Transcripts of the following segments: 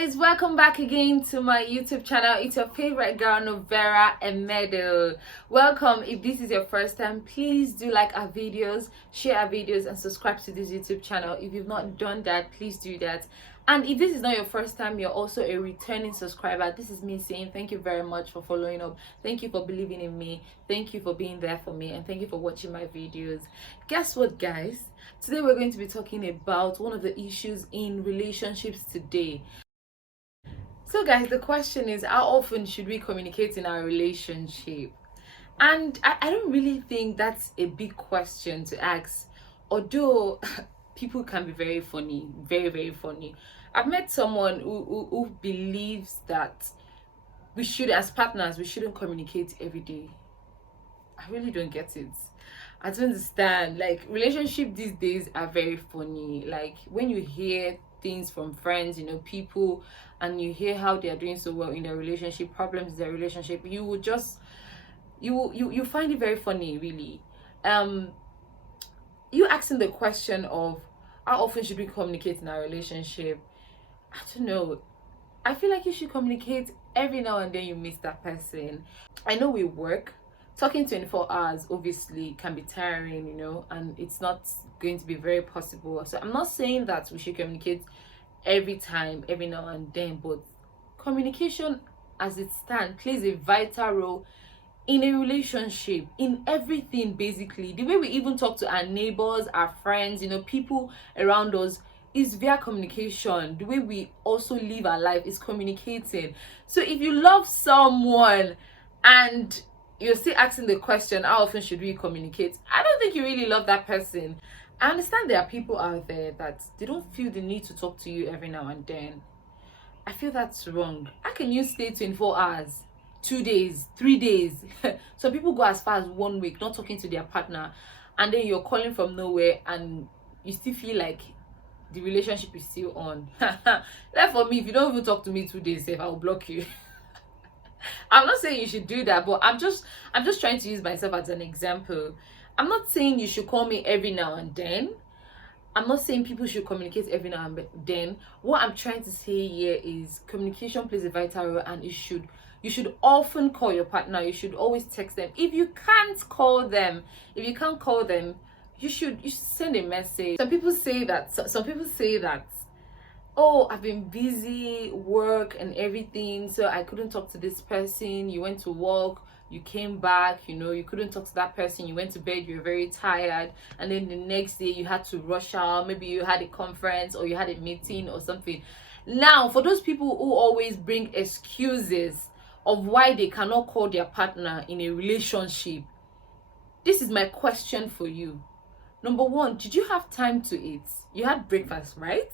guys, welcome back again to my YouTube channel. It's your favorite girl, Noverah Emedo. Welcome. If this is your first time, please do like our videos, share our videos, and subscribe to this YouTube channel. If you've not done that, please do that. And if this is not your first time, you're also a returning subscriber. This is me saying thank you very much for following up. Thank you for believing in me. Thank you for being there for me, and thank you for watching my videos. Guess what, guys? Today we're going to be talking about one of the issues in relationships today. So guys, the question is, how often should we communicate in our relationship? And I don't really think that's a big question to ask, although people can be very funny, very funny. I've met someone who believes that we should, as partners, we shouldn't communicate every day. I really don't get it. I don't understand. Like, relationships these days are very funny. Like, when you hear things from friends, people, and you hear how they are doing so well in their relationship, problems in their relationship, you will just you find it very funny, really. You asking the question of how often should we communicate in our relationship? I don't know. I feel like you should communicate every now and then. You miss that person. I know we work. Talking 24 hours obviously can be tiring, and it's not going to be very possible. So I'm not saying that we should communicate every time, every now and then, but communication as it stands plays a vital role in a relationship, in everything basically. The way we even talk to our neighbors, our friends, people around us is via communication. The way we also live our life is communicating. So if you love someone and you're still asking the question, how often should we communicate? I don't think you really love that person. I understand there are people out there that they don't feel the need to talk to you every now and then. I feel that's wrong. How can you stay 24 hours, 2 days, 3 days? Some people go as far as 1 week not talking to their partner, and then you're calling from nowhere and you still feel like the relationship is still on. Therefore, me, if you don't even talk to me 2 days, I will block you. I'm not saying you should do that, but I'm just trying to use myself as an example. I'm not saying you should call me every now and then. I'm not saying people should communicate every now and then. What I'm trying to say here is communication plays a vital role, and you should often call your partner. You should always text them. If you can't call them, you should send a message. Some people say that oh, I've been busy, work and everything, so I couldn't talk to this person. You went to work, you came back, you couldn't talk to that person, you went to bed, you were very tired, and then the next day you had to rush out. Maybe you had a conference or you had a meeting or something. Now, for those people who always bring excuses of why they cannot call their partner in a relationship, this is my question for you. Number one, did you have time to eat? You had breakfast, right?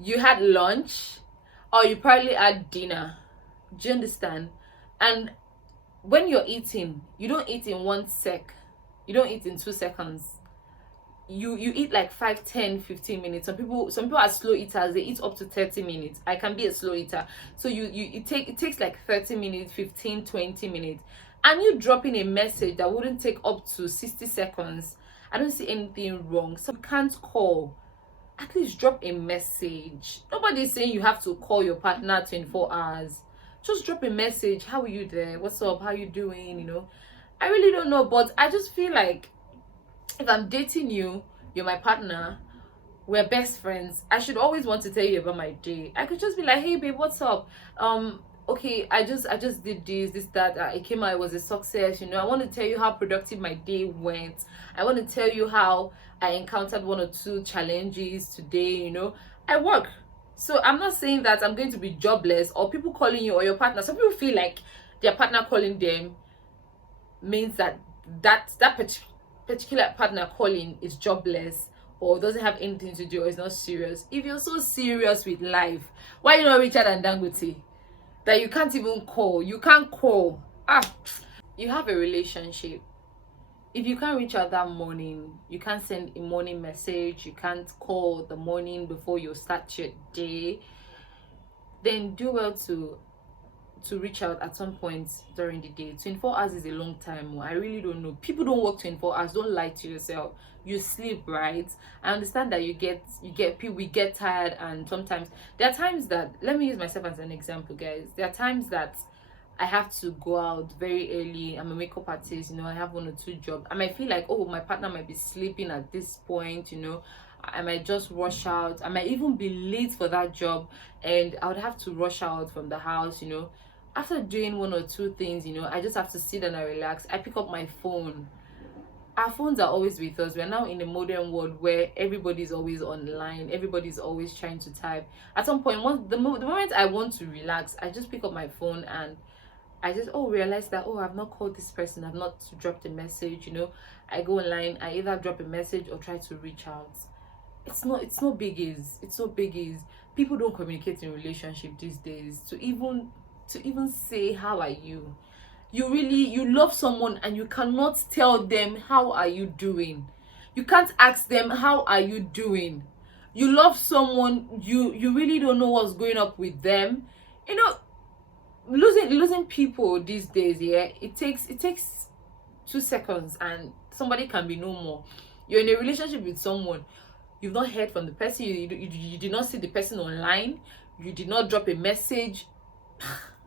You had lunch, or you probably had dinner. Do you understand? And when you're eating, you don't eat in 1 sec, you don't eat in 2 seconds. You eat like 5, 10, 15 minutes. Some people are slow eaters. They eat up to 30 minutes. I can be a slow eater. So it takes like 30 minutes, 15, 20 minutes. And you dropping a message that wouldn't take up to 60 seconds. I don't see anything wrong. So you can't call. At least drop a message. Nobody's saying you have to call your partner 24 hours. Just drop a message. How are you there? What's up? How you doing? I really don't know, but I just feel like if I'm dating you, you're my partner, we're best friends, I should always want to tell you about my day. I could just be like, hey babe, what's up? Okay, I just did this, that. It came out, it was a success. I want to tell you how productive my day went. I want to tell you how I encountered 1 or 2 challenges today. I work. So I'm not saying that I'm going to be jobless, or people calling you or your partner. Some people feel like their partner calling them means that particular partner calling is jobless, or doesn't have anything to do, or is not serious. If you're so serious with life, why you not Richard and Dangote? That you can't even call. You can't call. You have a relationship. If you can't reach out that morning, you can't send a morning message, you can't call the morning before you start your day, then do well to to reach out at some point during the day. 24 hours is a long time. I really don't know. People don't work 24 hours. Don't lie to yourself. You sleep, right? I understand that we get tired, and sometimes there are times that, let me use myself as an example, guys. There are times that I have to go out very early. I'm a makeup artist, I have 1 or 2 jobs. I might feel like, oh, my partner might be sleeping at this point, I might just rush out. I might even be late for that job, and I would have to rush out from the house, After doing 1 or 2 things, I just have to sit and I relax. I pick up my phone. Our phones are always with us. We're now in a modern world where everybody's always online. Everybody's always trying to type. At some point, the moment I want to relax, I just pick up my phone and I just realize that I've not called this person, I've not dropped a message. I go online, I either drop a message or try to reach out. It's not biggies. It's not biggies. People don't communicate in relationship these days to even say how are you. You love someone and you cannot tell them how are you doing. You can't ask them how are you doing. You love someone, you really don't know what's going up with them. Losing people these days, it takes 2 seconds and somebody can be no more. You're in a relationship with someone, you've not heard from the person, you did not see the person online, you did not drop a message.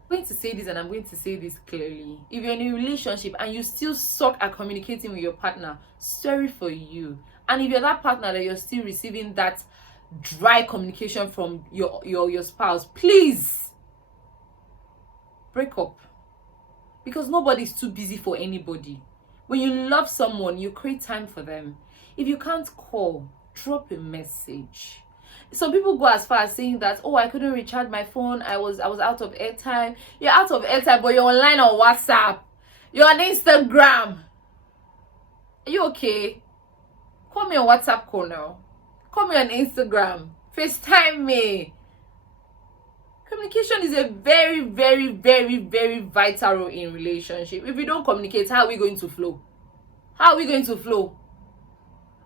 I'm going to say this, and I'm going to say this clearly. If you're in a relationship and you still suck at communicating with your partner, sorry for you. And if you're that partner that you're still receiving that dry communication from your spouse, please break up. Because nobody's too busy for anybody. When you love someone, you create time for them. If you can't call, drop a message. Some people go as far as saying that, I couldn't recharge my phone, I was out of airtime. You're out of airtime, but you're online on WhatsApp, you're on Instagram. Are you okay? Call me on WhatsApp call now. Call me on Instagram. FaceTime me. Communication is a very, very, very, very vital role in relationship. If we don't communicate, how are we going to flow? How are we going to flow?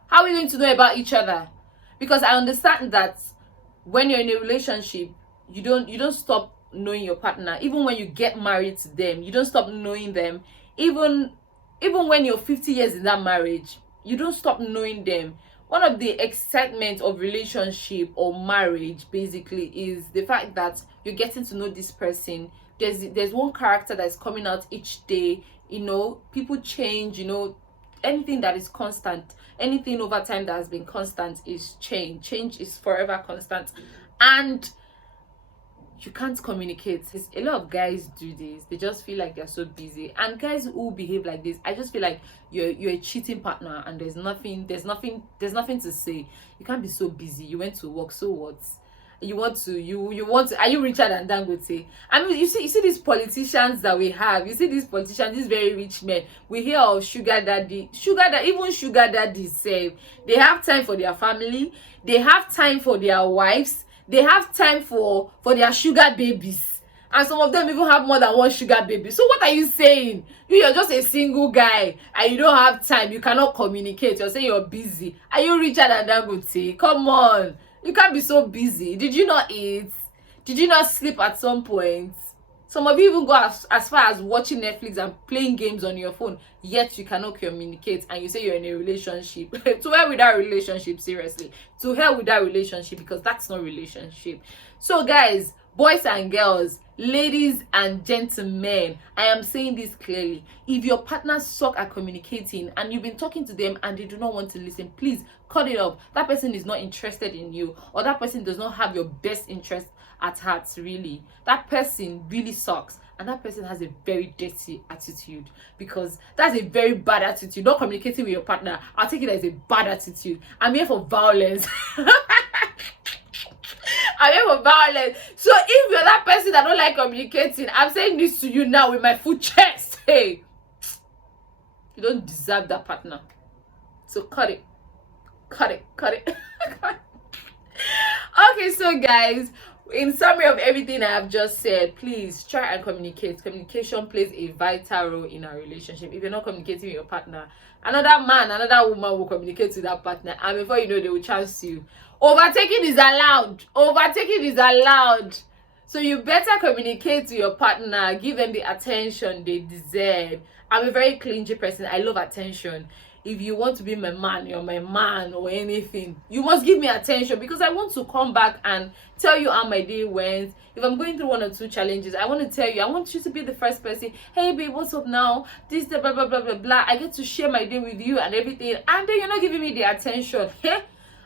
How are we going to know about each other? Because I understand that when you're in a relationship, you don't stop knowing your partner. Even when you get married to them, you don't stop knowing them. Even when you're 50 years in that marriage, you don't stop knowing them. One of the excitement of relationship or marriage basically is the fact that you're getting to know this person. There's one character that's coming out each day. People change. Anything that is constant, anything over time that has been constant is change. Change is forever constant, and you can't communicate. A lot of guys do this. They just feel like they're so busy, and guys who behave like this, I just feel like you're a cheating partner, and there's nothing to say. You can't be so busy. You went to work, so what? You want to are you richer than Dangote? I mean, you see these politicians that we have, these very rich men, we hear of sugar daddy, even sugar daddies say they have time for their family, they have time for their wives, they have time for their sugar babies, and some of them even have more than one sugar baby. So what are you saying? You're just a single guy and you don't have time, you cannot communicate, you're saying you're busy. Are you richer than Dangote? Come on. You can't be so busy. Did you not eat? Did you not sleep at some point? Some of you even go as far as watching Netflix and playing games on your phone, yet you cannot communicate, and you say you're in a relationship. To hell with that relationship, seriously. To hell with that relationship, because that's not relationship. So guys, boys and girls, ladies and gentlemen, I am saying this clearly. If your partners suck at communicating and you've been talking to them and they do not want to listen, please cut it off. That person is not interested in you, or that person does not have your best interest at heart, really. That person really sucks, and that person has a very dirty attitude, because that's a very bad attitude. Not communicating with your partner, I'll take it as a bad attitude. I'm here for violence. I'm here for violence. So if you're that person that don't like communicating, I'm saying this to you now with my full chest. Hey, you don't deserve that partner. So cut it. Okay, so guys, in summary of everything I have just said, please try and communicate. Communication plays a vital role in our relationship. If you're not communicating with your partner, another man, another woman will communicate with that partner, and before you know, they will chance you. Overtaking is allowed. So you better communicate to your partner, give them the attention they deserve. I'm a very clingy person. I love attention. If you want to be my man, you're my man or anything, you must give me attention, because I want to come back and tell you how my day went. If I'm going through one or two challenges, I want to tell you. I want you to be the first person. Hey babe, what's up now? This, the blah blah blah blah blah. I get to share my day with you and everything, and then you're not giving me the attention.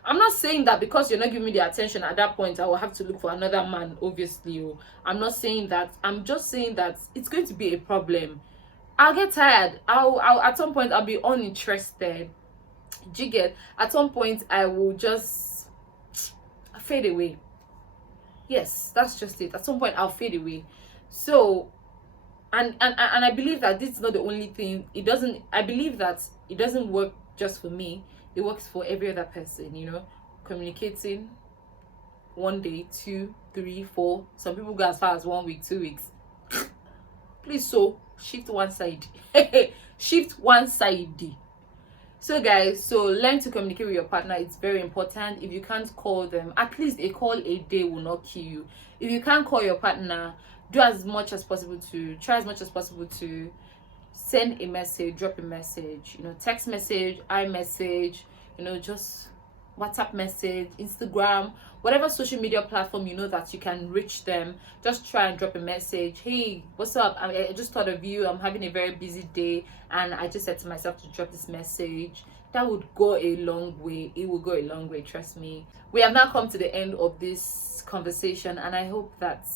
I'm not saying that because you're not giving me the attention at that point I will have to look for another man, obviously. I'm not saying that. I'm just saying that it's going to be a problem. I'll get tired. I'll at some point I'll be uninterested. Do you get? At some point I will just fade away. Yes, that's just it. At some point I'll fade away. So and I believe that this is not the only thing. I believe that it doesn't work just for me. It works for every other person, you know. Communicating 1 day, 2, 3, 4. Some people go as far as 1 week, 2 weeks. Please, so shift one side. Shift one side. So guys, so learn to communicate with your partner. It's very important. If you can't call them, at least a call a day will not kill you. If you can't call your partner, try as much as possible to send a message, drop a message, you know, text message, iMessage, you know, just WhatsApp message, Instagram, whatever social media platform you know that you can reach them. Just try and drop a message. Hey, what's up? I just thought of you. I'm having a very busy day and I just said to myself to drop this message. That would go a long way. It will go a long way, trust me. We have now come to the end of this conversation, and I hope that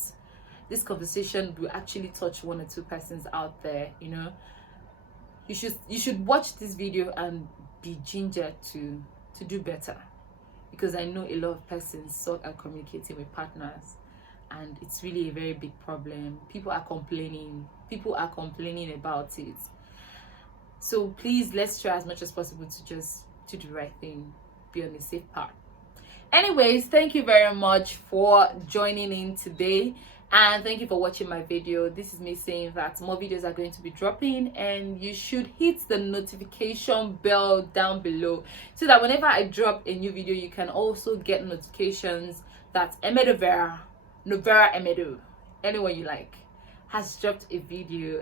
this conversation will actually touch 1 or 2 persons out there. You know, you should watch this video and be gingered to do better, because I know a lot of persons suck at communicating with partners, and it's really a very big problem. People are complaining about it. So please, let's try as much as possible to do the right thing, be on the safe path. Anyways, thank you very much for joining in today, and thank you for watching my video. This is me saying that more videos are going to be dropping, and you should hit the notification bell down below so that whenever I drop a new video, you can also get notifications that Noverah Emedo, anyone you like, has dropped a video.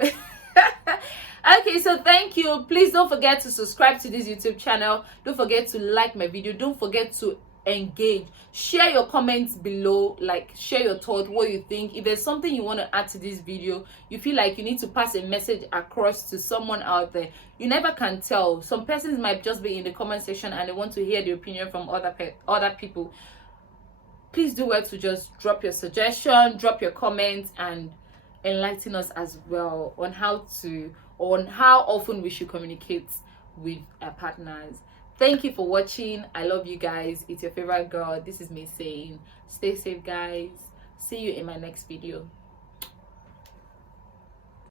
Okay, so thank you. Please don't forget to subscribe to this YouTube channel. Don't forget to like my video. Don't forget to engage, share your comments below, like share your thought, what you think. If there's something you want to add to this video, you feel like you need to pass a message across to someone out there, you never can tell. Some persons might just be in the comment section and they want to hear the opinion from other people. Please do well to just drop your suggestion, drop your comments, and enlighten us as well on how often we should communicate with our partners. Thank you for watching. I love you guys. It's your favorite girl. This is me saying, stay safe, guys. See you in my next video.